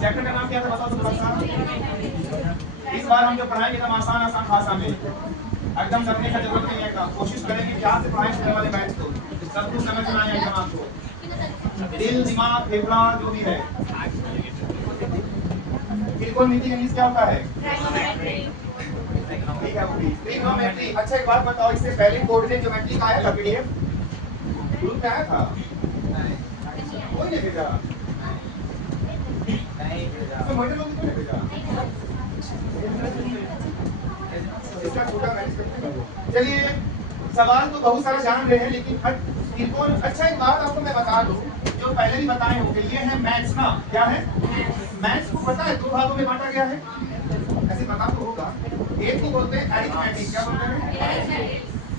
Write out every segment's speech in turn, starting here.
Chapter का नाम क्या था बताओ थोड़ा सा। इस बार हम जो पढ़ाएंगे एकदम आसान आसान भाषा में, एकदम करने का जरूरत नहीं है, कोशिश करेंगे क्या से पढ़ाई करने वाले मैथ को सब कुछ समझ में आए एग्जाम आपको, दिल दिमाग फेफड़ा जो भी है। त्रिकोणमिति इंग्लिश क्या होता है? ठीक है ट्रिग्नोमेट्री। अच्छा एक बात बताओ, इससे पहले कोऑर्डिनेट ज्योमेट्री का आया था पीडीएफ? ग्रुप में आया था? कोई नहीं भेजा? तो मोटे लोग क्यों नहीं भेजा? इसका छोटा मैनेज करते हैं। चलिए सवाल तो बहुत सारा जान रहे हैं लेकिन त्रिकोण। अच्छा एक बात आपको मैं बता दूं जो पहले भी बताए होंगे, ये है मैथ्स ना। क्या है? मैथ्स को पता है दो भागों में बांटा गया है, ऐसे पता तो होगा। एक को बोलते हैं अरिथमेटिक, क्या बोलते हैं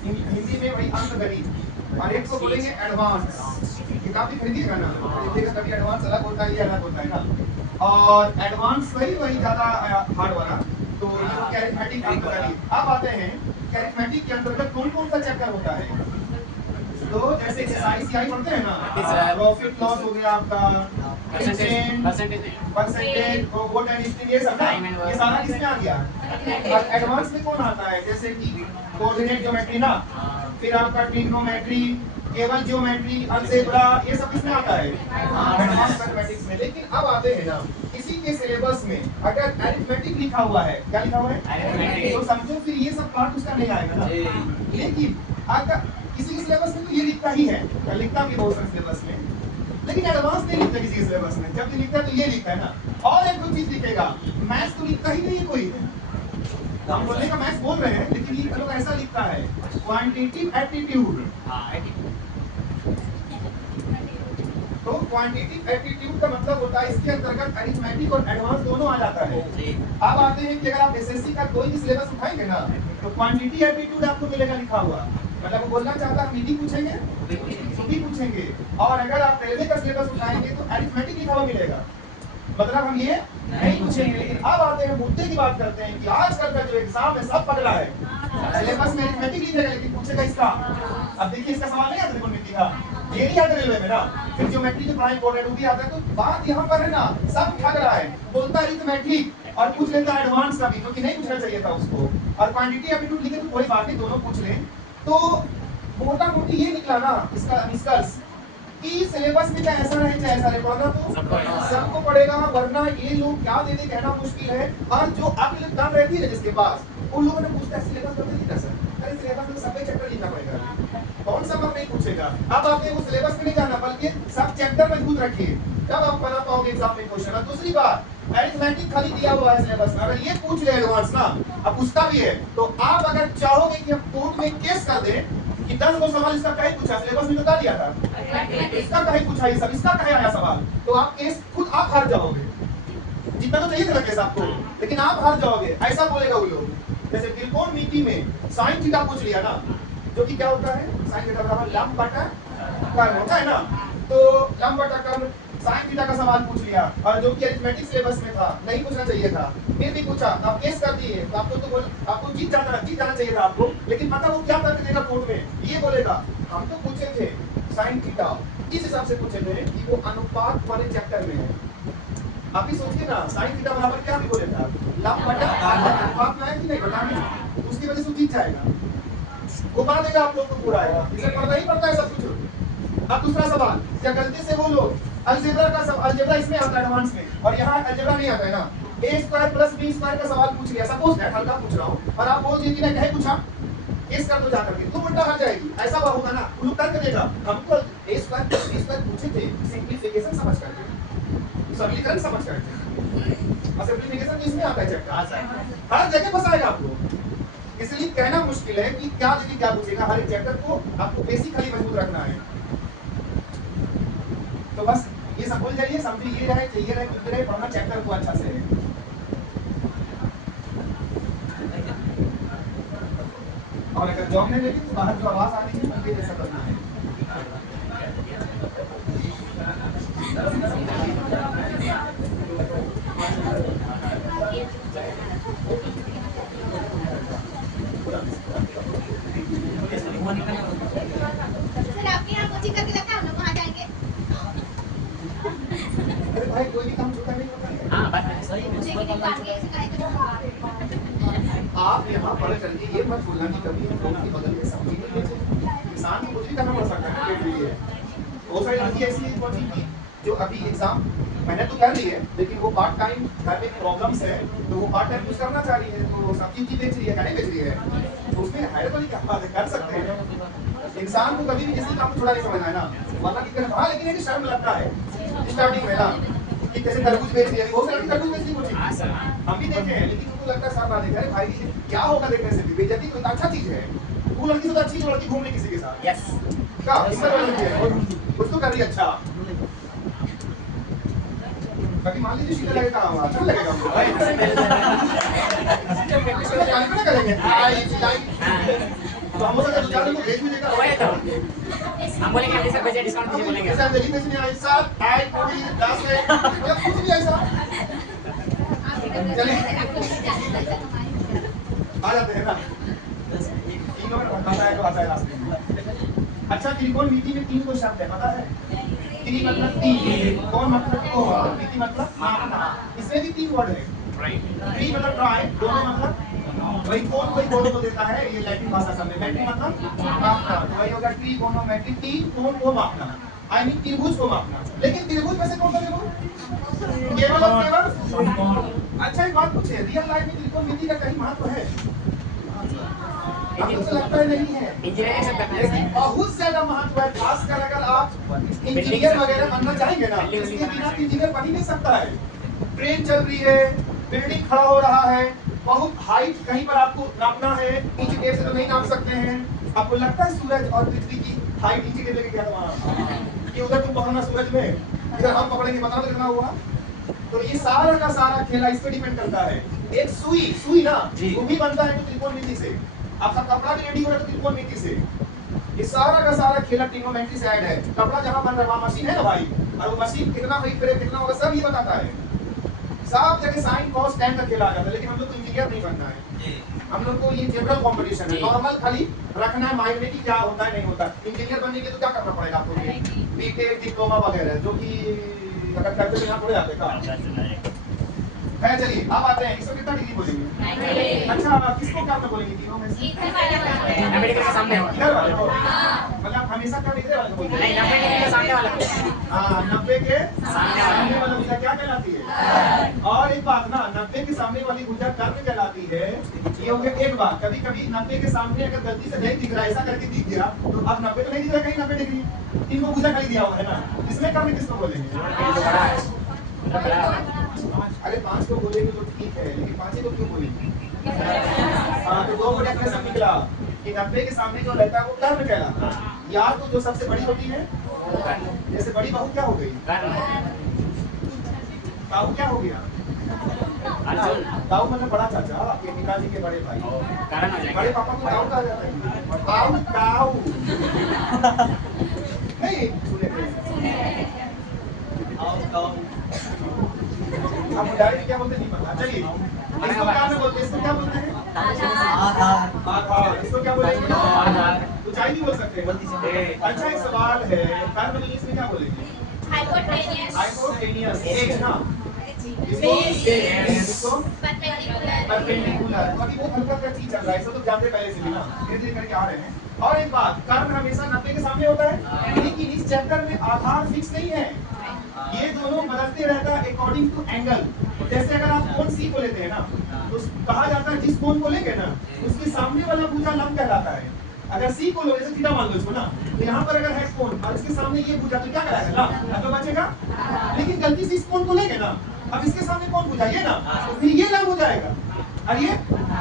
हिंदी में वही अंकगणित, और एक को बोलेंगे एडवांस। किताब भी खरीदिएगा ना, देखिएगा कभी एडवांस अलग होता है, ये अलग होता है ना। और एडवांस वही ज्यादा हार्ड वाला, तो ये अरिथमेटिक अंकगणित। अब आते हैं अरिथमेटिक के अंतर्गत कौन कौन सा चैप्टर होता है। तो जैसे ICI पढ़ते हैं ना, प्रॉफिट लॉस हो गया आपका, परसेंटेज वोट एंड हिस्ट्री, ये सब ना, ये सारा किसमें आ गया। और एडवांस में कौन आता है, जैसे कि कोऑर्डिनेट ज्योमेट्री ना, फिर आपका ट्रिग्नोमेट्री, केवल ज्योमेट्री, अलजेब्रा, ये सब किसमें आता है एडवांस मैथमेटिक्स में। लेकिन अब आते हैं ना किसी के सिलेबस में अगर अरिथमेटिक लिखा हुआ है, क्या लिखा हुआ है, तो समझो फिर ये सब पार्ट उसका नहीं आएगा ना। लेकिन अगर किसी के सिलेबस में तो ये लिखता ही है, लिखता भी बहुत सारे सिलेबस में, लेकिन एडवांस नहीं लिखता किसी के सिलेबस में। जब भी लिखता है तो ये लिखता है ना। और एक दो चीज लिखेगा, मैथ्स तो लिखता ही नहीं है कोई, हम बोलने का मैथ्स बोल रहे हैं लेकिन ये लोग ऐसा लिखता है क्वांटिटेटिव एप्टीट्यूड। तो क्वांटिटेटिव एप्टीट्यूड का मतलब होता है इसके अंतर्गत अरिथमेटिक और एडवांस दोनों आ जाता है। अब आते हैं कि अगर आप एसएससी का कोई भी सिलेबस उठाएंगे ना तो क्वांटिटी एप्टीट्यूड आपको मिलेगा लिखा हुआ, मतलब वो बोलना चाहता है मीनिंग पूछेंगे, हिंदी पूछेंगे। और अगर आप रेलवे का सिलेबस उठाएंगे तो अरिथमेटिक लिखा हुआ मिलेगा, मतलब हम ये नहीं पूछेंगे। लेकिन अब आते हैं मुद्दे की बात करते हैं कि आजकल का जो एग्जाम है सब पगला है, सिलेबस में अरिथमेटिक लिखेगा लेकिन पूछेगा इसका। अब देखिए इसका सवाल नहीं आता त्रिकोणमिति का, ये नहीं आता रेलवे में ना, फिर ज्योमेट्री जो पढ़ाई कोऑर्डिनेट वो भी आता है। तो बात यहाँ पर है ना सब ठग रहा है, बोलता है अरिथमेटिक और पूछ लेता है एडवांस का भी, क्योंकि नहीं पूछना चाहिए था उसको। और क्वांटिटी एप्टीट्यूड लिखे तो कोई बात नहीं, दोनों पूछ लें। तो मोटा मोटी ये निकला ना इसका निष्कर्ष कि सिलेबस में चाहे ऐसा रहे चाहे ऐसा रहे, पढ़ना तो सबको पड़ेगा, वरना ये लोग क्या दे दे कहना मुश्किल है। और जो अक्ल दम रहती है जिसके पास, उन लोगों ने पूछता है सिलेबस बदल दिया सर, अरे सिलेबस में सब चैप्टर लिखना पड़ेगा, कौन सा मत नहीं पूछेगा। अब आप वो सिलेबस में नहीं जाना बल्कि सब चैप्टर मजबूत रखिए, तब आप बना पाओगे एग्जाम में क्वेश्चन। और दूसरी बात, अरिथमेटिक खाली दिया हुआ है सिलेबस में, अगर ये पूछ ले एडवांस ना, अब पूछता भी है तो आप अगर चाहोगे कि हम कोर्ट में केस कर दें कि 10 गो सवाल इसका कहीं पूछा, सिलेबस में तो क्या दिया था इसका कहीं पूछा, ये सब इसका कहीं आया सवाल, तो आप केस खुद आप हार जाओगे। जितना तो चाहिए था केस आपको, लेकिन आप हार जाओगे, ऐसा बोलेगा वो लोग। जैसे त्रिकोणमिति में साइन थीटा पूछ लिया ना, जो कि क्या होता है, साइन थीटा बराबर लंब बटा कर्ण होता है ना, तो लंब बटा कर्ण साइन थीटा का सवाल पूछ लिया, और जो कि अरिथमेटिक सिलेबस में था, नहीं पूछना चाहिए था, फिर भी पूछा, आप केस कर दिए, तो आपको जीत जाना चाहिए था आपको। लेकिन पता वो क्या तर्क देगा कोर्ट में, ये बोलेगा हम तो पूछे थे साइन थीटा इस हिसाब से पूछे थे कि वो अनुपात वाले चैप्टर में है। आप ही सोचिए ना, साइन थीटा बराबर क्या भी बोले था, लंब बटा अनुपात में है कि नहीं बताने, उसकी वजह से जीत जाएगा, घुमा देगा आप लोग को पूरा आएगा, इसे पढ़ना ही पड़ता है सब कुछ। अब दूसरा सवाल, क्या गलती से वो लोग अलजेब्रा का अलजेब्रा इसमें आता है एडवांस में, और यहाँ अलजेब्रा नहीं आता है ना, a² + b² का सवाल पूछ लिया, सपोज दैट हल्का पूछ रहा हूँ, और आप बोल दिए कि नहीं कहीं पूछा, केस कर दो जाकर के, तुम उल्टा हार जाएगी, ऐसा हुआ होगा ना, उल्लू तर्क देगा, हमको a² + b² पूछे थे सिंपलीफिकेशन समझ करके, सरलीकरण समझ करके, और सिंपलीफिकेशन किसमें आता है चैप्टर, हर जगह फंसाएगा आपको। इसलिए कहना मुश्किल है कि क्या देखिए क्या पूछेगा, हर एक चैप्टर को आपको बेसिकली मजबूत रखना है। तो बस ये सब भूल जाइए, समझिए ये रहे चाहिए रहे कुछ रहे, पढ़ना चैप्टर को अच्छा से। और अगर जॉब नहीं लेगी तो बाहर जो आवाज आ रही है उनके जैसा करना है। सर आपके यहाँ कोचिंग करके रखा, हम लोग वहाँ जाएंगे। अरे भाई कोई भी काम छोटा नहीं होता है। आप यहाँ पर चलिए ये मत भूलना कि कभी हम लोग की बदल के सब्जी नहीं बेचे। इंसान को कुछ भी करना पड़ सकता है पेट के लिए। बहुत सारी लड़की ऐसी है पहुंची की जो अभी एग्जाम मैंने तो कर ली है, लेकिन वो पार्ट टाइम घर में प्रॉब्लम्स है तो वो पार्ट टाइम कुछ करना चाह रही है, तो सब्जी बेच रही है, गाने बेच रही है, तो उसमें हैरत वाली क्या बात है, कर सकते हैं। इंसान को कभी भी किसी काम को थोड़ा नहीं समझना है ना, वरना दिक्कत। हाँ, लेकिन एक शर्म लगता है स्टार्टिंग में ना कि कैसे तरबूज बेच रही है, बहुत सारी तरबूज बेच रही है, हम भी देखे हैं, लेकिन उनको लगता है साफ ना देखे, अरे भाई क्या होगा देखने से भी, बेइज्जती कोई अच्छा चीज है। वो लड़की तो अच्छी लड़की घूम रही किसी के साथ, यस क्या हिम्मत वाली है, कुछ तो कर रही अच्छा। बाकी मान लीजिए शीतल लगेगा, अच्छा लगेगा हमको भाई, कैलकुलेट करेंगे आई तो हम लोग का दुकान को भेज भी देगा, हम बोलेंगे हम सर बजट डिस्काउंट दीजिए बोलेंगे सर देखिए कुछ नहीं आई साथ आई पूरी 10 है या कुछ भी ऐसा चलिए आ जाते हैं ना, तीनों में बताता है तो आता है रास्ते में। अच्छा, त्रिकोणमिति में 3 को शब्द है, पता है? त्रि मतलब 3, कोण मतलब कोण, मिति मतलब मापना, इसमें भी 3 वर्ड है। त्रि मतलब ट्राई, दोनों मतलब वही कोण कोई दोनों को देता है, ये लैटिन भाषा का में मैट्रिक मतलब मापना, तो वही होगा त्रिकोणमिति, 3 कोण को मापना, आई मीन त्रिभुज को मापना। लेकिन त्रिभुज में से कौन सा त्रिभुज? केवल और केवल। अच्छा एक बात पूछे, रियल लाइफ में त्रिकोणमिति का कहीं महत्व है? हमको तो लगता है नहीं है, इंजीनियरिंग सब करना लेकिन है बहुत ज्यादा महत्व है, खासकर अगर आप इंजीनियर वगैरह बनना चाहेंगे ना, इसके बिना इंजीनियर बन ही नहीं सकता है। ट्रेन चल रही है, बिल्डिंग खड़ा हो रहा है, बहुत हाइट कहीं पर आपको नापना है, इंच टेप से तो नहीं नाप सकते हैं। आपको लगता है सूरज और पृथ्वी की हाइट इंच टेप लेके क्या तुम्हारा कि उधर तुम पकड़ना सूरज में, इधर हम पकड़ेंगे, बताओ कितना हुआ। तो ये सारा का सारा खेला इस पे डिपेंड करता है। एक सुई ना वो भी बनता है तो त्रिकोणमिति से, आपका कपड़ा भी रेडी हो रहा है तो त्रिकोणमिति से। ये सारा का सारा खेला ट्रिग्नोमेट्री से ऐड है। कपड़ा जहां बन रहा है मशीन है ना भाई, और वो मशीन कितना हाइट पे कितना होगा सब ये बताता है। सब जगह साइन कॉस टैन का खेला आ जाता है, लेकिन हम लोग को इंजीनियर नहीं बनना है, हम लोग को ये जनरल कंपटीशन है। नॉर्मल खाली रखना है माइंड में कि क्या होता है नहीं होता। इंजीनियर बनने के लिए तो क्या करना पड़ेगा आपको, बीटेक डिप्लोमा वगैरह, जो कि अगर करते तो यहाँ थोड़े आते का है। चलिए अब आते हैं, इसको कितना डिग्री बोलेंगे? अच्छा, किसको क्या बोलेंगे तीनों में से? मेडिकल के सामने वाला, इधर वाले को मतलब हमेशा क्या इधर वाले को बोलते हैं? नहीं 90 डिग्री के सामने वाला। हाँ, 90 के सामने वाला भुजा क्या कहलाती है? और एक बात ना, 90 के सामने वाली भुजा कर्ण कहलाती है। ये हो गया एक बात। कभी कभी 90 के सामने अगर गलती से नहीं दिख रहा, ऐसा करके दिख गया तो अब 90 तो नहीं दिख रहा कहीं 90 डिग्री, इनको भुजा खाली दिया हुआ है ना, इसमें कर्ण किसको बोलेंगे? अरे 5 को बोलेंगे तो ठीक है, लेकिन 5 को क्यों बोलेंगे? हाँ, तो 2 को डेफिनेशन निकला कि 90 के सामने जो रहता है वो कर्ण कहलाता है। या तो जो सबसे बड़ी होती है, जैसे बड़ी बहू क्या हो गई? ताऊ क्या हो गया? ताऊ मतलब बड़ा चाचा, आपके पिताजी के बड़े भाई, बड़े पापा को ताऊ कहा जाता है। ताऊ ताऊ नहीं सुने आप डायरेक्ट क्या बोलते नहीं पता। चलिए इसको क्या बोलते हैं? इसको क्या बोलते हैं? आधार। इसको क्या बोलेंगे? ऊंचाई भी बोल सकते हैं। अच्छा एक सवाल है, कर्ण में इसमें क्या बोलेंगे? हाइपोटेनियस एज ना, इसको परपेंडिकुलर। अभी वो हल्का का चीज चल रहा है, इसको तो जानते पहले से भी ना, धीरे-धीरे करके आ रहे हैं। और एक बात, कर्ण हमेशा 90 के सामने होता है, लेकिन इस चैप्टर में आधार फिक्स नहीं है, ये दोनों बदलते रहता है अकॉर्डिंग टू एंगल। जैसे अगर आप कोण सी को लेते हैं ना, तो कहा जाता है जिस कोण को लेंगे ना उसके सामने वाला भुजा लंब कहलाता है। अगर सी को लो, जैसे थीटा मान लो इसको ना, तो यहाँ पर अगर है कोण और इसके सामने ये भुजा तो क्या कहलाएगा? लंब तो बचेगा। लेकिन गलती से इस कोण को लेंगे ना, अब इसके सामने कौन भुजा ये ना, तो फिर ये लंब हो जाएगा और ये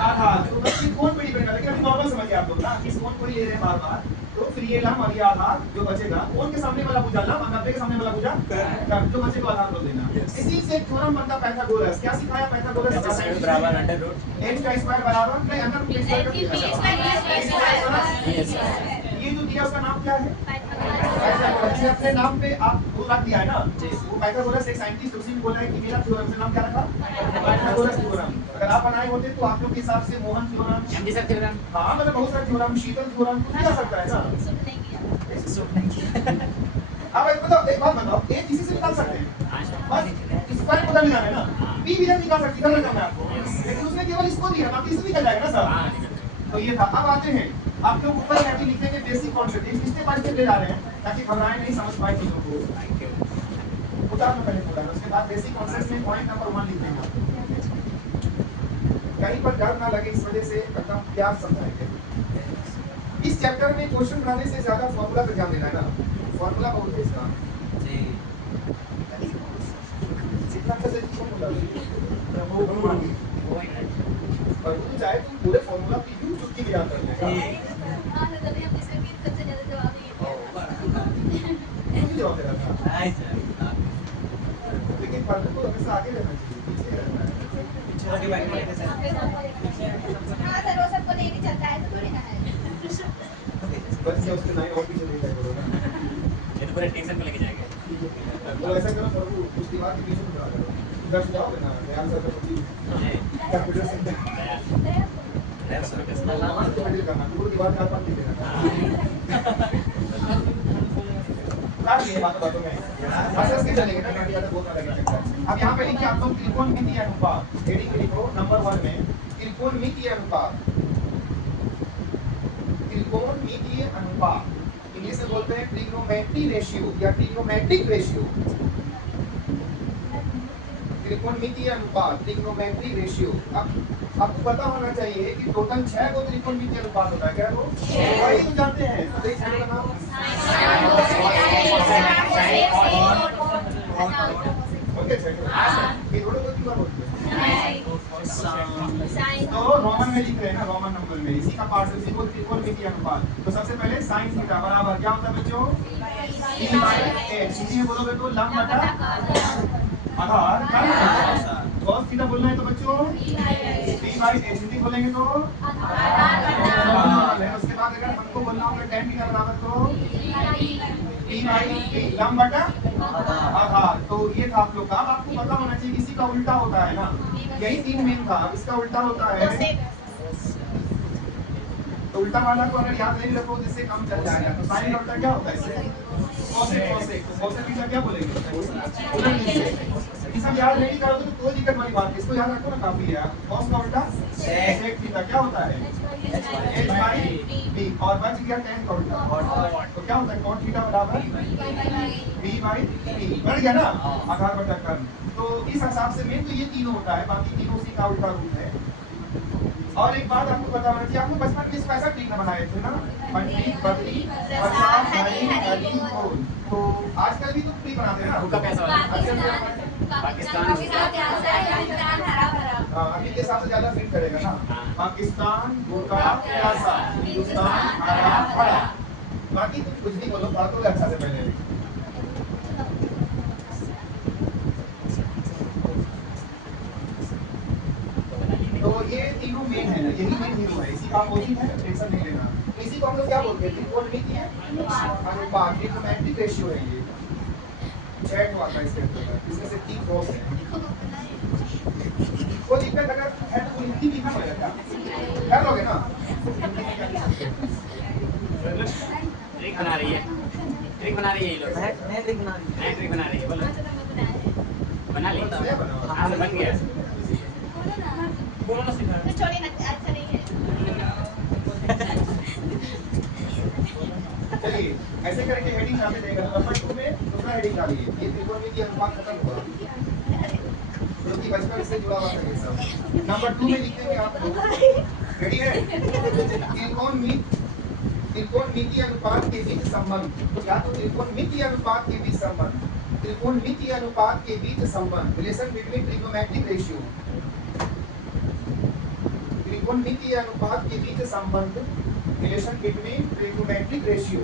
आधार। तो बस ये कोण पे डिपेंड करता है, लेकिन अभी नॉर्मल समझिए आप लोग ना, इस कोण को ले रहे हैं बार-बार, तो फिर ये लंब और ये आधार जो बचेगा, कोण के सामने वाला भुजा लंब और 90 के सामने वाला भुजा कर्ण, जो बचेगा आधार बोल देना। इसी से एक थ्योरम बनता पाइथागोरस। क्या सिखाया पाइथागोरस? x बराबर अंडर रूट h का स्क्वायर बराबर नहीं अंडर रूट स्क्वायर का ये जो दिया उसका नाम क्या है? पाइथागोरस। अपने नाम पे आप वो रख दिया है ना, वो पाइथागोरस एक साइंटिस्ट उसी ने बोला है कि मेरा थ्योरम से नाम क्या रखा? Pythagoras theorem. अगर आप बनाए होते तो आप लोग के हिसाब से Mohan theorem, MD sir theorem, हाँ मतलब बहुत सारे थ्योरम, शीतल थ्योरम कुछ भी आ सकता है ना। अब एक बात बताओ, एक इसी से निकाल सकते हैं, बस स्क्वायर बदल जाना है ना, b बी भी निकाल सकती है मैं आपको, लेकिन उसने केवल इसको दिया, बाकी इसमें निकल जाएगा ना सर। तो ये था। अब आते हैं आप लोग ऊपर में लिखेंगे basic concept, step by step ले जा रहे हैं ताकि घबराएं नहीं, समझ पाए चीजों को। उतार में पहले पूरा, उसके बाद बेसिक कॉन्सेप्ट में पॉइंट नंबर 1 लिख देंगे। कहीं पर डर ना लगे इस वजह से एकदम प्यार समझाएंगे। इस चैप्टर में क्वेश्चन बनाने से ज्यादा फॉर्मूला पे ध्यान देना है ना, फॉर्मूला बहुत है इसका जी। जितना कैसे फॉर्मूला और तू चाहे तो पूरे फॉर्मूला की यूं चुटकी भी याद कर लेगा। हां तो तभी हम इसका भी सबसे ज्यादा जवाब ये जवाब दे रहा था। लेकिन पढ़ने को हमेशा आगे रहना चाहिए, पीछे रहना है। पीछे आगे बैठ के हां सर वो सबको लेके चलता है तो थोड़ी ना है। बस ये उसके नहीं और पीछे नहीं करो ना, ये तो पूरे टेंशन में लेके जाएंगे। तो ऐसा करो प्रभु उस दीवार के पीछे खड़ा करो, इधर से जाओगे ना ध्यान से करो जी। कंप्यूटर से पूरी दीवार का पास दिखेगा ये बातों में असर के चलेंगे ना, गाड़ी वाला बहुत अलग है। अब यहाँ पे लिखिए आप लोग त्रिकोणमितीय अनुपात, हेडिंग लिखो नंबर 1 में त्रिकोणमितीय अनुपात। त्रिकोणमितीय अनुपात इंग्लिश में बोलते हैं ट्रिग्नोमेट्री रेशियो या ट्रिग्नोमेट्रिक रेशियो। त्रिकोणमितीय अनुपात, ट्रिग्नोमेट्रिक रेशियो। अब आपको पता होना चाहिए कि टोटल 6 को त्रिकोणमितीय अनुपात होता है। क्या वो वही तो जानते हैं, तो देख सकते हैं ओके ये थोड़े बहुत बार होते हैं। तो रोमन में लिख रहे हैं ना, रोमन नंबर में इसी का पार्ट इसी को त्रिकोणमितीय अनुपात। तो सबसे पहले sin थीटा बराबर क्या होता है बच्चों, p/h। हिंदी में बोलोगे तो लंब बटा आधार, cos थीटा बोलना है तो बच्चों p/h। हिंदी बोलेंगे तो आधार। उसके बाद अगर हमको बोलना होगा tan थीटा बराबर तो p/p लंब बटा आधार। तो ये था आप लोग का। अब आपको पता होना चाहिए इसी का उल्टा होता है ना, यही 3 मेन था, इसका उल्टा होता है। तो उल्टा वाला को अगर याद नहीं रखो जिससे कम चल जाएगा। तो साइन का उल्टा क्या होता है इससे कोसेक। कोसेक तो कोसेक थीटा क्या बोलेंगे उधर नीचे। ये सब याद नहीं करोगे तो कोई दिक्कत वाली बात है, इसको याद रखो ना काफी है। cos का उल्टा sec थीटा क्या होता है h/b और बच गया tan का उल्टा तो क्या होता है cot थीटा बराबर b/p। बढ़ गया ना आधार बटा कर्म। तो इस हिसाब से मेन तो ये तीनों होता है, बाकी तीनों उसी का उल्टा रूप है। और एक बात आपको पता होना चाहिए, आपको बचपन में इसको ऐसा ट्रिक बनाए थे ना 20 30 50 30 तो आजकल भी तो ट्रिक बनाते हैं ना। उनका कैसा वाला पाकिस्तान अभी के हिसाब से ज्यादा फिट करेगा ना। पाकिस्तान भूखा प्यासा, हिंदुस्तान हरा भरा। बाकी तुम कुछ नहीं बोलो, बात तो अच्छा से पहले। तो ये तीनों मेन है ना, यही मेन हीरो है, इसी का अपोजिट है, टेंशन नहीं लेना। इसी को हम लोग क्या बोलते हैं त्रिकोणमितीय अनुपात, ट्रिग्नोमेट्रिक रेशियो है ये। चैट आता है इसके अंदर, इसमें से 3 क्रॉस है। कोई दिक्कत अगर है तो हिंदी भी लिखना पड़ेगा, कर लोगे ना। ट्रिक बना रही है, ट्रिक बना रही है ये लोग। मैं ट्रिक बना रही हूं, मैं ट्रिक बना रही है। बोलो बना ली, हां बन गया। बोलो ना सीधा, छोड़िए ना, अच्छा नहीं है। चलिए ऐसे करके हेडिंग डालते देगा। नंबर 2 में दूसरा हेडिंग डालिए, ये त्रिकोणमितीय अनुपात खत्म हुआ क्योंकि बचपन से जुड़ा हुआ है ये सब। नंबर 2 में लिखेंगे आप लोग, रेडी है, त्रिकोणमितीय अनुपात के बीच संबंध। या तो त्रिकोणमितीय अनुपात के बीच संबंध, त्रिकोणमितीय अनुपात के बीच संबंध, रिलेशन बिटवीन ट्रिग्नोमेट्रिक रेशियो। त्रिकोणमितीय अनुपात के बीच संबंध, रिलेशन बिटवीन ट्रिग्नोमेट्रिक रेशियो।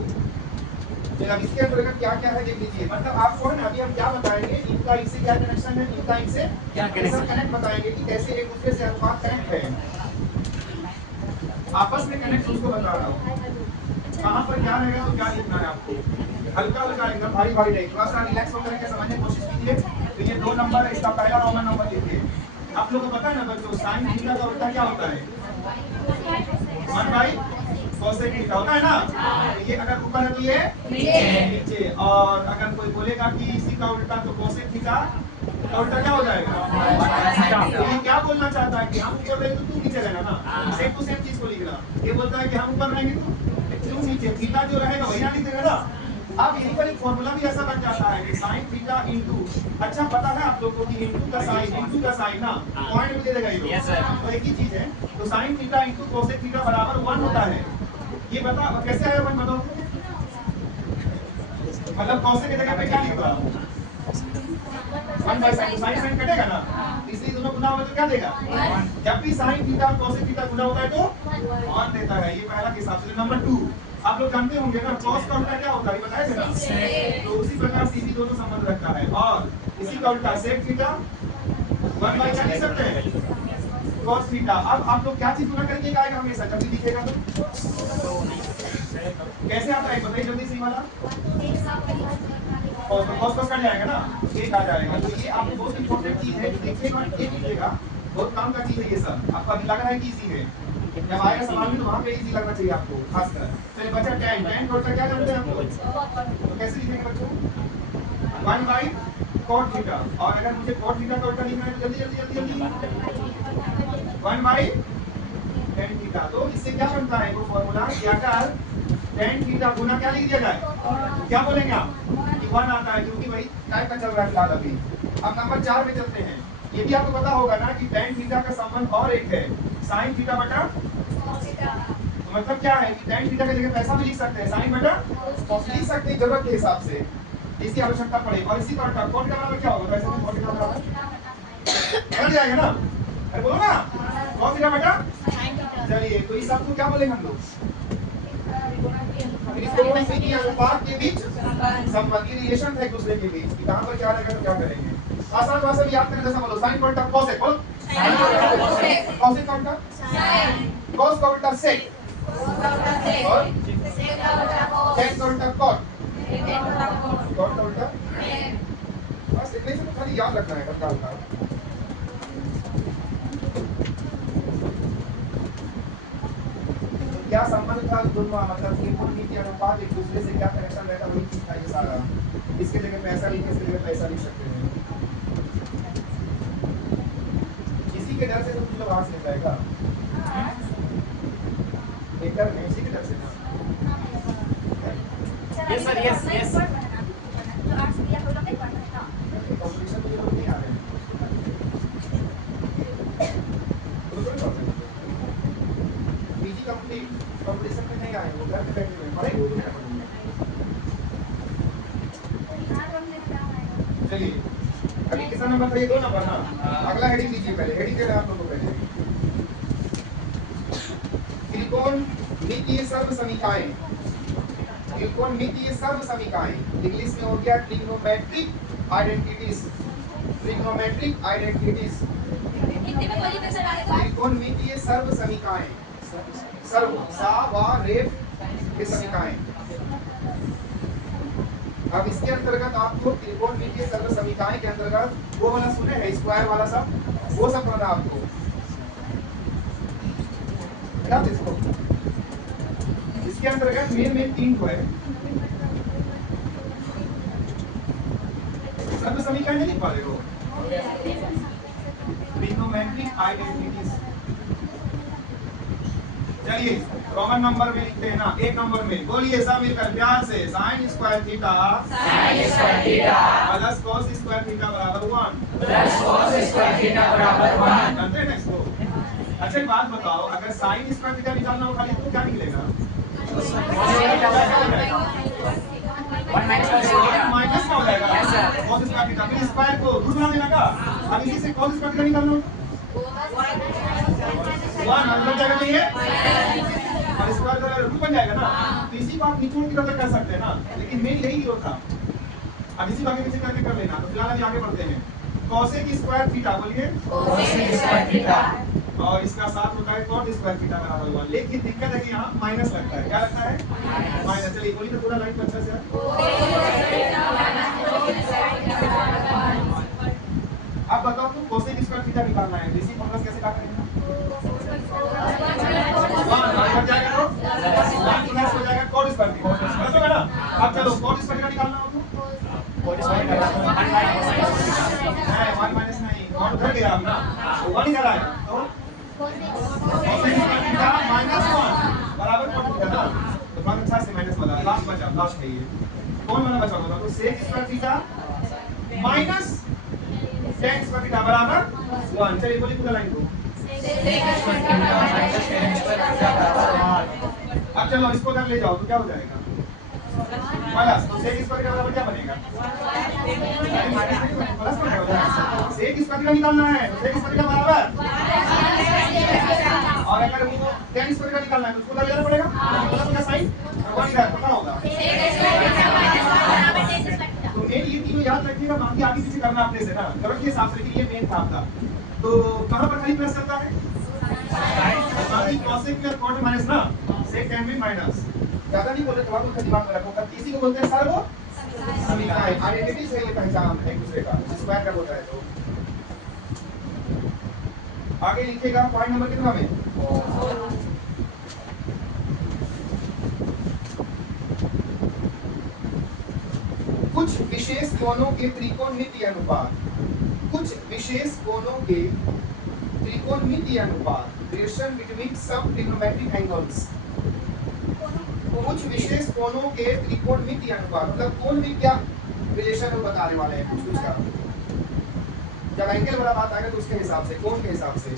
तो अब इसके अंतर्गत क्या क्या है देख लीजिए। मतलब आपको है ना अभी हम क्या बताएंगे, इनका इनसे क्या कनेक्शन है, इनका इनसे क्या कनेक्ट बताएंगे कि कैसे एक दूसरे से अनुपात कनेक्ट है, आपस में कनेक्ट उसको बता रहा हूँ। कहाँ पर क्या रहेगा तो क्या लिखना है आपको, हल्का हल्का एकदम भारी भारी नहीं, थोड़ा सा रिलैक्स होकर के समझने की कोशिश कीजिए। तो ये 2 नंबर है, इसका पहला रोमन नंबर लिखिए। आप लोगों को पता है ना बच्चों, साइन थीटा का उल्टा क्या होता है 1/cosec थीटा होता है ना। ये अगर ऊपर है तो ये नीचे, और अगर कोई बोलेगा कि इसी का उल्टा तो cosec थीटा का उल्टा क्या हो जाएगा ये क्या बोलना चाहता है कि हम ऊपर रहेंगे तो तू नीचे रहना ना, सेम टू सेम चीज को लिखना। ये बोलता है कि हम ऊपर रहेंगे तो तू नीचे, थीटा जो रहेगा वही यहाँ लिख देगा ना। अब यहीं पर एक फॉर्मूला भी ऐसा बन जाता है कि sin थीटा इनटू, अच्छा पता है आप लोगों को कि इनटू का साइन ना पॉइंट में दे देगा ये लोग। Yes, sir. तो एक ही चीज है, तो sin theta into cosec theta बराबर 1 होता है। ये बता कैसे आया 1 बताओ, मतलब cosec की जगह पे क्या लिखा 1 बाय sin, sin sin कटेगा ना, इसलिए दोनों गुना होगा तो क्या देगा 1। जब भी sin थीटा और cosec थीटा गुना होता है तो 1 देता है। ये पहला हिसाब से। नंबर 2 आप लोग जानते होंगे ना cos का उल्टा क्या होता है, बताया थे ना, तो उसी प्रकार से भी दोनों संबंध रखता है। और इसी का उल्टा sec थीटा 1 बाय क्या लिख सकते हैं cos थीटा। अब आप लोग क्या चीज गुना करके आएगा हमेशा जब भी लिखेगा तो कैसे आता है बताइए जल्दी से वाला, और cos कट जाएगा ना, एक आ जाएगा। तो ये आपको बहुत इंपॉर्टेंट चीज है, देखिएगा एक लिखिएगा, बहुत काम का चीज है ये सब। आपको अभी लग रहा है कि इजी है, जब आएगा सवाल में तो वहां पे इजी लगना चाहिए आपको खासकर। चलिए बच्चा tan cos क्या जानते हैं आप लोग, तो कैसे लिखेंगे बच्चों 1 बाय cot थीटा। और अगर मुझे cot थीटा का उल्टा लिखना है तो जल्दी जल्दी जल्दी जल्दी 1 बाय tan थीटा। तो इससे क्या बनता है वो फार्मूला कि अगर tan थीटा गुना क्या लिख दिया जाए, क्या बोलेंगे आप कि 1 आता है, क्योंकि भाई टाइप का चल रहा है फिलहाल अभी। अब नंबर 4 में चलते हैं। ये भी आपको पता होगा ना कि tan थीटा का संबंध और एक है sin थीटा बटा, तो मतलब क्या है कि tan थीटा की जगह पैसा भी लिख सकते हैं sin बटा cos लिख सकते हैं जरूरत के हिसाब से, इसकी आवश्यकता पड़े। और इसी का उल्टा cot का बराबर क्या होगा, वैसे cot का बराबर बन जाएगा ना, अरे बोलो ना cos थीटा बटा। चलिए तो इस सब को क्या बोलेंगे हम लोग, त्रिकोण के अनुपात के बीच संबंध, रिलेशन है एक दूसरे के बीच, कि कहां पर क्या रहेगा तो क्या करेंगे। आसान भाषा में याद करने जैसा बोलो sin का उल्टा cos है, बोलो cos का उल्टा sin, cos का उल्टा sec, और tan का उल्टा cot, cot का उल्टा बस इतने से खाली याद रखना है तत्काल का। क्या संबंध था दोनों, मतलब त्रिकोण के अनुपात एक दूसरे से क्या कनेक्शन रहता है, वही चीज था ये सारा। इसके जगह पे ऐसा लिख, इसके जगह पे ऐसा लिख सकते हैं। इसी के डर से तो तुम लोग आज लिख जाएगा, एक डर नहीं, इसी के डर से ना। Yes, sir, yes, yes. Competition में ये लोग नहीं आ रहे हैं, पीजी कंपटीशन में नहीं आए, वो घर पे बैठे हुए हैं, पढ़ाई वो भी नहीं पढ़ेंगे। चलिए अभी कितना नंबर था, ये 2 नंबर ना, अगला हेडिंग लीजिए पहले, हेडिंग दे रहे हैं आप लोगों को पहले। त्रिकोणमितीय सर्वसमीकाएं, त्रिकोणमितीय सर्वसमीकाएं इंग्लिश में हो गया ट्रिग्नोमेट्रिक आइडेंटिटीज, ट्रिग्नोमेट्रिक आइडेंटिटीज। त्रिकोणमितीय सर्वसमीकाएं, सर्व सा वा रेफ के समीकाएं। अब इसके अंतर्गत आपको त्रिकोणमितीय सर्वसमीकाएं के अंतर्गत वो वाला सुने हैं स्क्वायर वाला सब, वो सब पढ़ना आपको, क्या इसको इसके अंतर्गत मेन 3 को है। सर्वसमीकाएं नहीं लिख पा रहे हो, ट्रिग्नोमेट्रिक आइडेंटिटीज। चलिए रोमन नंबर में लिखते हैं ना, 1 नंबर में बोलिए सब मिलकर प्यार से, sin square theta plus cos square theta बराबर 1, जानते हैं ना इसको। अच्छा एक बात बताओ, अगर sin स्क्वायर थीटा निकालना हो खाली तो क्या निकलेगा, माइनस का हो जाएगा cos स्क्वायर थीटा, फिर स्क्वायर को रूट बना देना का। अब इसी से cos स्क्वायर थीटा निकालना हो 1 मतलब क्या चाहिए, और स्क्वायर का रूट बन जाएगा ना। तो इसी को आप निचोड़ की तरह कर सकते हैं ना, लेकिन मेन यही हीरो था। अब इसी को आगे पीछे करके कर लेना। तो फिलहाल अभी आगे बढ़ते हैं। cosec स्क्वायर थीटा, बोलिए cosec स्क्वायर थीटा, और इसका साथ होता है cot स्क्वायर थीटा बराबर 1। लेकिन दिक्कत है कि यहाँ माइनस लगता है, क्या लगता है माइनस। चलिए बोलिए तो पूरा लाइन अच्छा से। अब बताओ तुम cosec स्क्वायर थीटा निकालना है, इसी फॉर्मूला कैसे निकालना है, हो जाएगा cot स्क्वायर थीटा ना। अब चलो cot स्क्वायर थीटा निकालना हो तो 1 माइनस नहीं, cot दिया आप ना, तो 1 इधर आएगा तो कोसेक स्क्वायर थीटा माइनस 1 बराबर cot थीटा ना। तो बहुत अच्छा से माइनस वाला लास्ट बचा, लास्ट है ये कौन वाला बचा होगा, तो sec square theta minus tan square theta बराबर 1। चलिए बोलिए पूरा लाइन को। अब चलो इसको अगर ले जाओ तो क्या हो जाएगा, प्लस। तो सेक स्क्वायर का बराबर क्या बनेगा, प्लस बनेगा। सेक स्क्वायर का निकालना है तो सेक स्क्वायर का बराबर, और अगर वो tan स्क्वायर का निकालना है तो उसको उधर लेना पड़ेगा, प्लस का साइन 1 इधर तो क्या होगा। तो मेन ये तीनों याद रखिएगा, बाकी आगे पीछे करना अपने से ना, करंट के हिसाब से, लेकिन ये मेन था आपका। तो कहां पर खाली प्लस करता है, बाकी कोसेक में और कॉट माइनस ना, सेक tan में माइनस, ज्यादा नहीं बोलते, थोड़ा बहुत दिमाग में रखो। इसी को बोलते हैं सर्वो समीकरण, आइडेंटिटी से ये पहचान एक दूसरे का, स्क्वायर का होता है। तो आगे लिखिएगा पॉइंट नंबर कितना में, कुछ विशेष कोणों के त्रिकोणमितीय अनुपात, कुछ विशेष कोणों के त्रिकोणमितीय अनुपात, रिलेशन बिटवीन सम ट्रिग्नोमेट्रिक एंगल्स। कुछ विशेष कोणों के त्रिकोणमितीय अनुपात, मतलब कोण में क्या रिलेशन है बताने वाले हैं, कुछ का। जब एंगल वाला बात आएगा तो उसके हिसाब से, कोण के हिसाब से।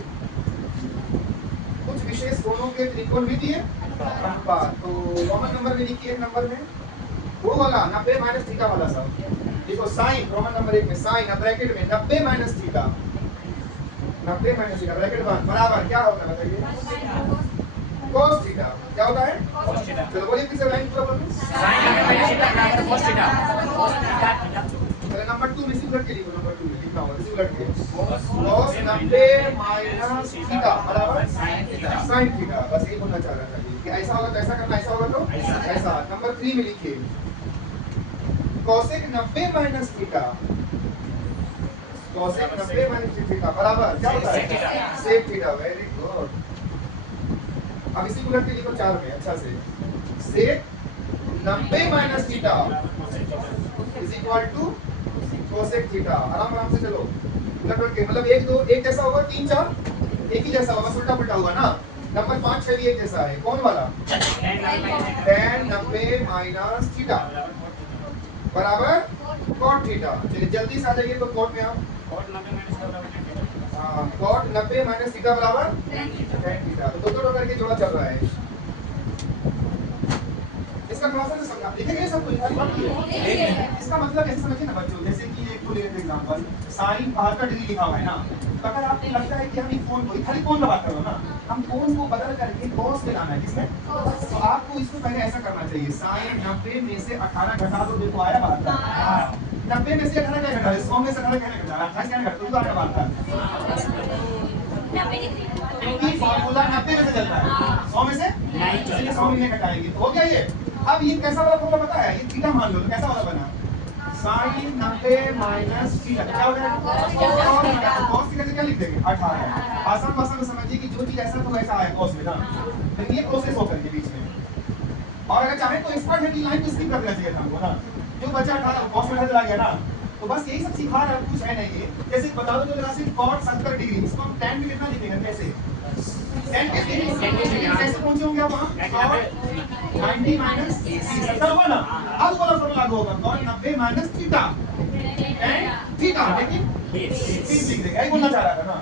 कुछ विशेष कोणों के त्रिकोणमितीय अनुपात, तो रोमन नंबर में लिखिए, एक नंबर में वो वाला 90 माइनस थीटा वाला सब देखो, साइन रोमन नंबर 1 में साइन, अब ब्रैकेट में 90 minus theta, 90 minus theta bracket बंद बराबर क्या होता है बताइए, cos थीटा। क्या होता है, चलो बोलिए फिर से लाइन पूरा बोलिए, sin 90 माइनस थीटा बराबर cos थीटा। चलो नंबर 2 में इसी उलट के लिखो, नंबर 2 में लिखना होगा इसी उलट के, cos 90 माइनस थीटा बराबर sin थीटा। बस यही बोलना चाह रहा था कि ऐसा होगा तो ऐसा करना, ऐसा होगा तो ऐसा। नंबर 3 में लिखिए cosec 90 minus theta, cosec 90 minus theta बराबर क्या होता है, sec थीटा। Very good. अब इसी उलट के लिखो 4 में अच्छा से, sec 90 minus theta is equal to cosec theta. आराम आराम से चलो उलट उलट के, मतलब 1 2 एक जैसा होगा, 3 4 एक ही जैसा होगा, बस उल्टा पुल्टा होगा ना। नंबर 5 6 भी एक जैसा है, कौन वाला, tan 90 माइनस थीटा बराबर cot थीटा। चलिए जल्दी से आ जाइए तो cot में आप, cot 90 माइनस थीटा बराबर tan थीटा। तो दो करके जोड़ा चल रहा है, इसका थोड़ा सा समझा लिखेंगे सब कुछ। इसका मतलब ऐसे समझिए ना बच्चों, जैसे कि एक को ले लेते एग्जांपल, sin 72 डिग्री लिखा हुआ है ना, तो अगर आपको लगता है कि हम एक कोण को खाली कोण लगा करो ना, हम कोण को बदल करके cos में लाना है, किसमें, तो आपको इसको पहले ऐसा करना चाहिए, sin 90 में से 18 घटा दो, देखो आया बात, 90 में से 18 क्या घटा, 100 में से 18 क्या घटा, 28 क्या घटा, तो आया बात। क्योंकि फार्मूला 90 में से चलता है, 100 में से नहीं, 100 में घटाएंगे तो हो गया ये। अब ये कैसा वाला फॉर्मूला पता है, ये थीटा मान लो, तो कैसा वाला बना, sin 90 माइनस थीटा क्या हो गया, cos थीटा से क्या लिख देंगे 18। आसान भाषा में समझिए कि जो चीज ऐसा तो वैसा है cos में ना, लेकिन ये प्रोसेस होकर के बीच में। और अगर चाहे तो एक्सपर्ट है कि लाइन को स्किप कर देना चाहिए था हमको ना, जो बचा 18 cos में चला गया ना, तो बस यही सब सिखा रहा है, कुछ है नहीं। ये जैसे बता दो जो जरा से cot 70 डिग्री, इसको हम tan में कितना लिखेंगे, कैसे tan कैसे पहुंचे होंगे आप वहां, cot 90 माइनस 70 हुआ ना। अब वाला फॉर्मूला लागू होगा, cot 90 minus theta tan theta, लेकिन लिख देंगे, यही बोलना चाह रहा था ना।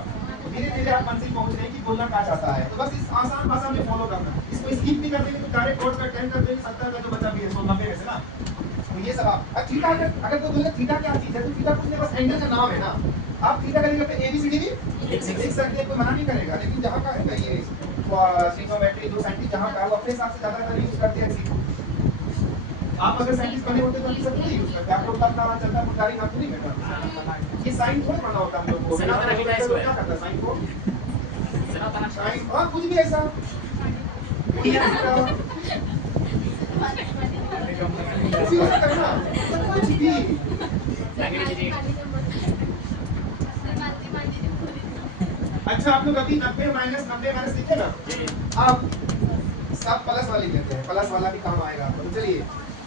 धीरे धीरे आप मंजिल पहुंच रहे हैं कि बोलना क्या चाहता है, तो बस इस आसान भाषा में फॉलो करना, इसको स्किप भी कर देंगे तो डायरेक्ट cot का tan कर देंगे, 70 का जो बचा भी है 190 में से ना। तो ये सब आप थीटा, अगर कोई बोले थीटा क्या चीज है, तो थीटा कुछ नहीं, बस एंगल का नाम है ना। आप थीटा करेंगे तो एबीसीडी भी लिख सकते हैं, कोई मना नहीं करेगा, लेकिन जहां का है ना ये ट्रिग्नोमेट्री जो साइंटिस्ट जहां का है वो अपने हिसाब से ज्यादातर यूज करते हैं। आप अगर साइंटिस्ट बने होते तो ये सब नहीं यूज करते, आप लोग का चलता मुतारी आपको नहीं करना, ये साइन थोड़ा पढ़ना होता है हम लोग को, क्या करता है साइन को, साइन हां कुछ भी ऐसा कुछ भी। अच्छा आप लोग अभी 90 माइनस लिखे ना, आप सब प्लस वाले कहते हैं, प्लस वाला भी काम आएगा। तो चलिए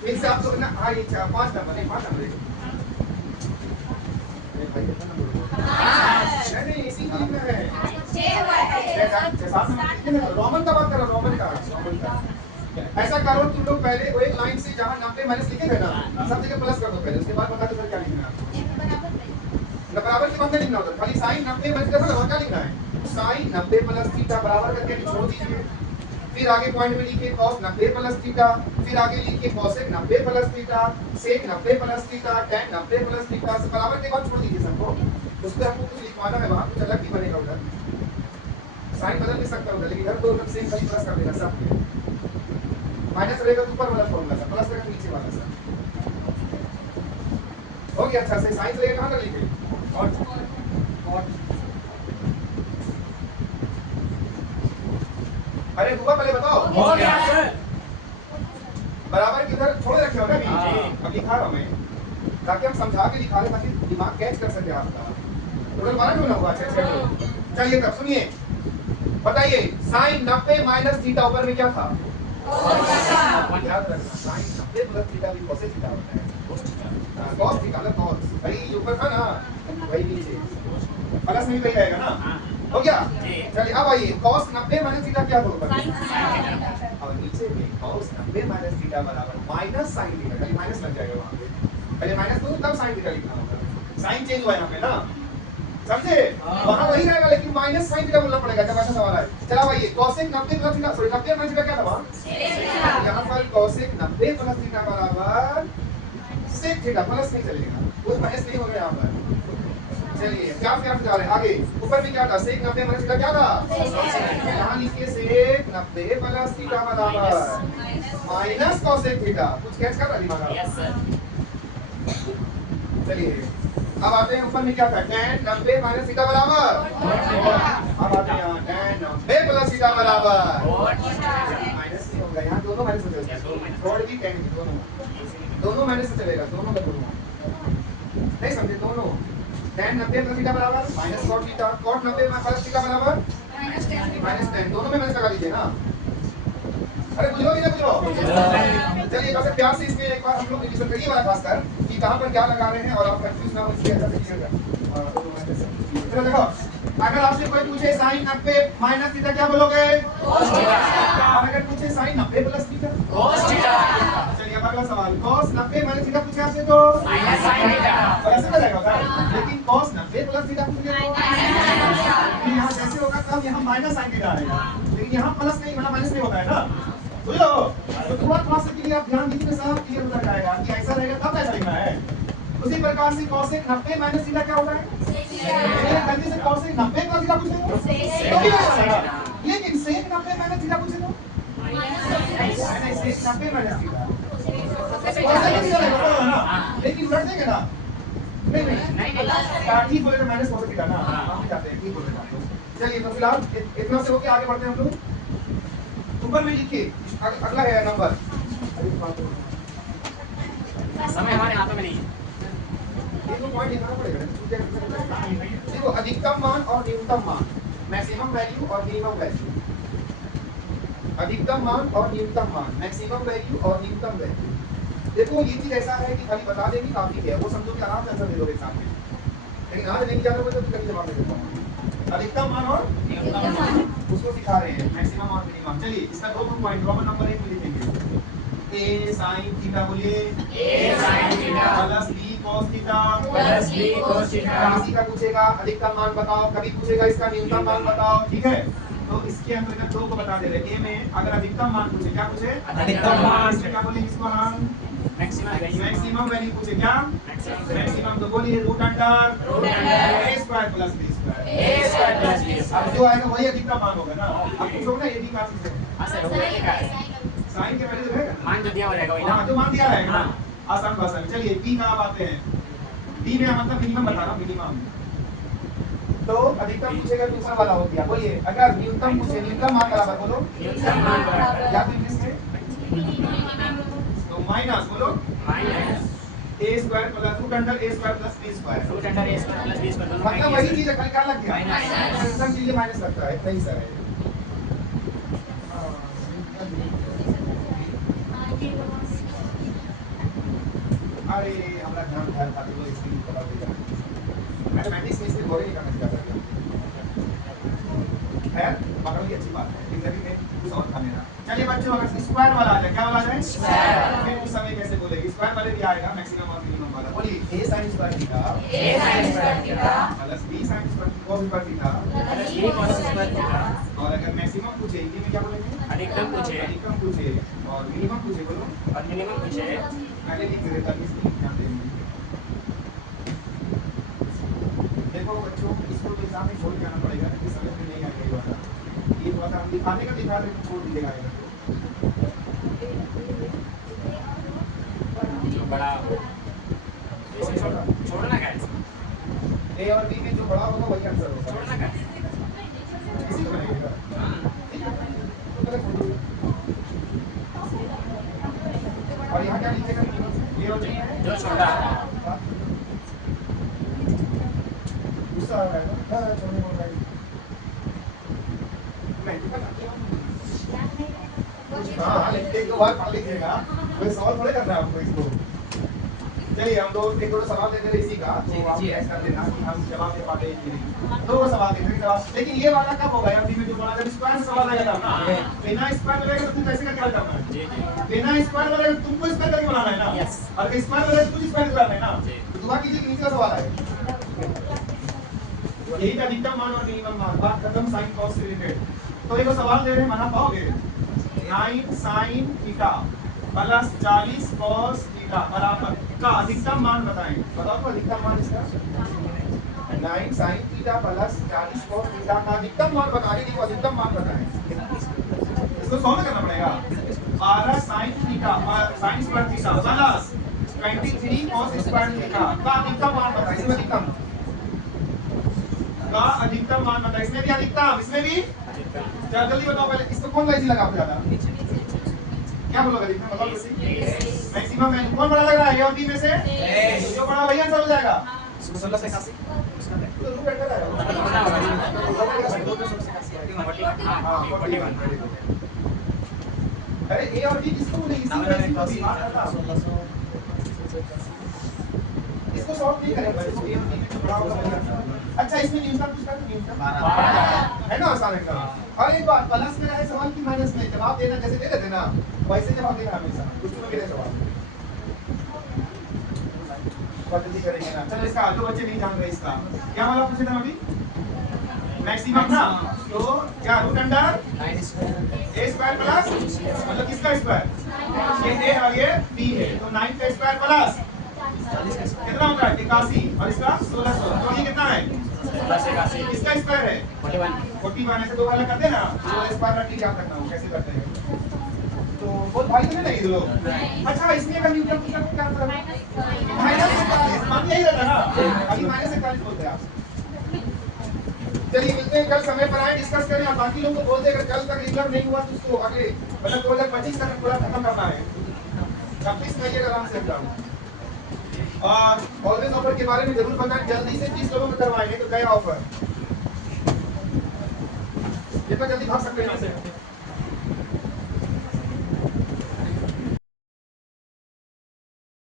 फिर से आप लोग ना, हाँ ये 5 नंबर भाई कितना नंबर हुआ? नहीं इसी के लिखना है। 6 हुआ है। रोमन का बात कर रहा हूँ, रोमन का। ऐसा करो तुम लोग पहले वो एक लाइन से जहाँ 90 माइनस लिखे थे ना सब जगह प्लस कर दो पहले, उसके बाद बता दो सर क्या लिखना है। बराबर के बाद में लिखना होता है, खाली साइन 90 माइनस करना और क्या लिखना है, साइन 90 प्लस थीटा बराबर करके छोड़ दीजिए। फिर आगे पॉइंट में लिखिए cos 90 प्लस थीटा, फिर आगे लिखिए cosec 90 plus theta, sec 90 plus theta, tan 90 plus theta. बराबर के बाद छोड़ दीजिए सबको, उसपे आपको कुछ लिखवाना है वहाँ, कुछ अलग ही बनेगा उधर। साइन बदल नहीं सकता उधर, लेकिन इधर तो एकदम सेम खाली प्लस कर देना सब। माइनस रहेगा तो ऊपर वाला फॉर्मूला था, प्लस रहेगा नीचे वाला सा। हो गया अच्छा से। साइन रहेगा कहाँ तक लिखे? और अरे हुआ पहले बताओ। हो गया सर। बराबर की उधर छोड़ रखे हो ना हाँ। अब लिखा रहा हूं मैं, ताकि हम समझा के लिखा रहे, ताकि दिमाग कैच कर सके आपका। उधर माना क्यों ना हुआ? चलिए तब सुनिए, बताइए साइन 90 माइनस थीटा ऊपर में क्या था? याद रखना, साइन 90 प्लस थीटा भी cosec थीटा होता है। cos थीटा ना cos, भाई ऊपर था ना वही नीचे, प्लस में भी वही रहेगा ना। हो गया? चलिए अब आइए cos 90 माइनस थीटा क्या होगा? और नीचे में cos 90 माइनस थीटा बराबर माइनस sin थीटा, खाली माइनस लग जाएगा वहां पे। पहले माइनस तो तब sin थीटा लिखना होगा। साइन चेंज हुआ है यहाँ पे ना, समझे? वहां वही रहेगा लेकिन माइनस sin थीटा बोलना पड़ेगा जब ऐसा सवाल आए। चला भाई cosec 90 plus theta, sorry 90 minus theta क्या था वहां? यहाँ पर cosec 90 प्लस थीटा बराबर sec थीटा, प्लस नहीं चलेगा, कोई माइनस नहीं होगा यहाँ पर। चलिए क्या क्या जा रहे हैं आगे, ऊपर में क्या था? sec 90 माइनस थीटा क्या था? यहाँ लिखिए sec 90 प्लस थीटा बराबर माइनस cosec थीटा। कुछ कैच कर रहा दिमाग आप? Yes sir. चलिए अब आते हैं ऊपर में क्या था? tan 90 माइनस थीटा बराबर, अब आते हैं यहाँ tan 90 प्लस थीटा बराबर माइनस नहीं होगा, यहाँ दोनों माइनस हो जाएगा, थर्ड की tan की दोनों माइनस से चलेगा, दोनों का दोनों नहीं समझे, दोनों tan 90 प्लस थीटा बराबर minus cot theta, cot 90 plus theta बराबर माइनस tan, दोनों में माइनस लगा दीजिए ना। अरे बुझो कि ना बुझो? चलिए बस प्यार से इसमें एक बार हम लोग रिवीजन करिए वाला खासकर कि कहां पर क्या लगा रहे हैं और आप कंफ्यूज ना हो, इसलिए अच्छा से क्लियर कर। चलो देखो, अगर आपसे कोई पूछे sin 90 माइनस थीटा क्या बोलोगे? cos theta. और अगर पूछे sin 90 plus theta? cos theta. चलिए अब अगला सवाल, cos 90 माइनस थीटा पूछे आपसे तो माइनस sin थीटा। और ऐसे हो जाएगा सर, लेकिन cos 90 प्लस थीटा पूछे तो यहाँ जैसे होगा तब यहाँ माइनस sin थीटा आएगा, लेकिन यहाँ प्लस नहीं मतलब माइनस नहीं होता है ना, बुझ लो। तो थोड़ा थोड़ा सा के लिए आप ध्यान दीजिए, सब क्लियर हो जाएगा कि ऐसा रहेगा तब ऐसा लिखना है। उसी प्रकार से cosec 90 माइनस थीटा क्या होता है? गलती से cosec 90 प्लस थीटा पूछे तो लेकिन sec 90 माइनस थीटा पूछे तो sec 90 माइनस थीटा लेकिन उलट देंगे ना, नहीं ठीक बोलेगा माइनस cosec थीटा ना, हम जाते हैं ठीक बोलेगा। चलिए तो फिलहाल इतना से होके आगे बढ़ते हैं हम लोग। ऊपर में लिखिए अगला है नंबर, समय हमारे हाथों में नहीं है। एक पॉइंट लिखना पड़ेगा। देखो अधिकतम मान और न्यूनतम मान, मैक्सिमम वैल्यू और मिनिमम वैल्यू, अधिकतम मान और न्यूनतम मान, मैक्सिमम वैल्यू और न्यूनतम वैल्यू। देखो ये चीज ऐसा है कि खाली बता देंगे काफी है, वो समझो कि आराम से आंसर दे दोगे एग्जाम में, लेकिन आज नहीं जाना तो कभी जवाब दे देता हूँ। अधिकतम मान और न्यूनतम मान उसको सिखा रहे हैं, मैक्सिमम और मिनिमम। चलिए इसका दो पॉइंट रोमन नंबर 1 में लिखेंगे, a sin थीटा बोलिए, a sin theta plus b cos theta plus b cos theta. किसी का पूछेगा अधिकतम मान बताओ, कभी पूछेगा इसका न्यूनतम मान बताओ, ठीक है? तो इसके अंतर्गत दो को बता दे रहे हैं। a में अगर अधिकतम मान पूछे क्या पूछे? अधिकतम मान। इसमें क्या बोलेंगे इसको हम? मैक्सिमम वैल्यू पूछे क्या? मैक्सिमम तो बोलिए root under a square plus b square. अब जो आएगा वही अधिकतम मान होगा ना। अब पूछोगे ना ये भी काफी है, साइन के पहले जो रहेगा मान जो दिया हो जाएगा वही ना। हाँ जो मान दिया रहेगा ना, आसान भाषा में। चलिए b का अब आते हैं, b में मतलब मिनिमम बता रहा हूँ, मिनिमम तो अधिकतम पूछेगा दूसरा वाला हो गया। बोलिए अगर न्यूनतम पूछे, न्यूनतम मान बराबर बोलो, न्यूनतम मान बराबर या तो इंग्लिश में तो माइनस बोलो minus a square plus root under a square plus b square, root under a square plus b square दोनों मतलब वही चीज है, खाली क्या लग गया माइनस। न्यूनतम के लिए माइनस लगता है, सही सर है। अरे हमरा ध्यान था तो इसके लिए पता देगा मैथमेटिक्स में इसमें थोड़े नहीं करना चाहिए। खैर पकड़ ली अच्छी बात है, जिंदगी में कुछ और था मेरा। चलिए बच्चों अगर स्क्वायर वाला आ जाए, क्या वाला आ जाए? स्क्वायर। फिर उस समय कैसे बोलेगी? स्क्वायर वाले भी आएगा मैक्सिमम और मिनिमम वाला। बोलिए a sin square theta plus b sin square cos square theta और अगर मैक्सिमम पूछे हिंदी में क्या बोलेंगे? अधिकतम पूछे और मिनिमम पूछे बोलो और मिनिमम पूछे पहले लिख देता हूं इसकी ध्यान देंगे। देखो बच्चों इसको तो एग्जाम में छोड़ के आना पड़ेगा, इस समझ में नहीं आएगा ये वाला। ये थोड़ा सा हम दिखाने का दिखा रहे हैं, छोड़ दीजिएगा आएगा तो बड़ा छोड़ना क्या है? ए और बी में जो बड़ा होगा वही आंसर होगा। छोड़ना क्या है? इसी को बनेगा। और यहाँ क्या लिखेगा? ए और बी जो छोटा गुस्सा आ रहा है ना, छोड़ने को नहीं। हाँ एक दो बार पढ़ लीजिएगा, कोई सवाल थोड़े करना है आपको इसको। चलिए हम दो एक दो सवाल देते रहे इसी का, तो आप ऐसा कर देना कि हम जवाब दे पाते हैं कि नहीं। दो सवाल देते हैं जवाब, लेकिन ये वाला कब होगा यार? में जो बड़ा जब स्क्वायर सवाल आएगा ना, बिना स्क्वायर वाले का तुम कैसे करके हल करना है? बिना स्क्वायर वाले तुमको स्क्वायर करके बनाना है ना, और स्क्वायर वाले तुझे स्क्वायर करना है ना। तो दुआ कीजिए कि नीचे का सवाल है यही था, अधिकतम मान और मिनिमम मान। बात खत्म साइन कॉस से रिलेटेड। तो एक सवाल दे रहे हैं, बना पाओगे? 9 sin theta plus 40 cos theta बराबर का अधिकतम मान बताएं। बताओ तो अधिकतम मान इसका। 9 sin theta plus 40 cos theta का अधिकतम मान बताने के लिए अधिकतम मान बताएं। इसको सॉल्व करना पड़ेगा। 12 sin theta sin square theta plus 23 cos square theta का अधिकतम मान बताएं। इसमें अधिकतम का अधिकतम मान बताएं। इसमें भी अधिकतम, इसमें भी क्या? जल्दी बताओ पहले इसको कौन सा इजी लगा आपको ज्यादा? क्या बोलोगे? अधिकतम बताओ जल्दी। मैक्सिमम वैल्यू कौन बड़ा लग रहा है? ए और बी में से जो बड़ा वही आंसर हो जाएगा। 16 से 81 तो रूट अंडर आएगा। हां 41। अरे ए और बी किसको बोलेंगे? इसी में इसको सॉल्व नहीं करेंगे, इसको ए और बी में बड़ा होगा वही आंसर। अच्छा इसमें न्यूनतम पूछता है, न्यूनतम 12 है ना, आसान है काम। और एक बात प्लस में रहे सवाल की माइनस में जवाब देना जैसे दे देते ना वैसे जवाब देना हमेशा, कुछ में गिरे सवाल पद्धति करेंगे ना। चलो इसका जो बच्चे नहीं जान रहे इसका क्या वाला पूछे थे अभी? मैक्सिमम ना, तो क्या रूट अंडर ए स्क्वायर प्लस मतलब किसका स्क्वायर? ये ए और ये बी है, तो 9 का स्क्वायर प्लस कितना होता है? 81 और इसका 1600 तो ये कितना है? 81। इसका स्क्वायर है 41 से दो वाला करते हैं ना, तो स्क्वायर का ठीक याद रखना हो कैसे करते हैं। तो बहुत भाई तो नहीं लोग। अच्छा इसमें अगर न्यूटन पूछा तो क्या आंसर है? -41 मान यही रहता ना, अभी -41 बोलते हैं आप। चलिए मिलते हैं कल समय पर आए, डिस्कस करें और बाकी लोगों को बोल दे अगर कल तक रिजल्ट नहीं हुआ तो उसको अगले मतलब 2025 तक पूरा खत्म करना है। 26 में ये आराम से एग्जाम। और ऑलवेज ऑफर के बारे में जरूर बताएं, जल्दी से 30 लोगों को करवाएंगे तो क्या ऑफर जितना जल्दी भाग सकते हैं यहाँ से।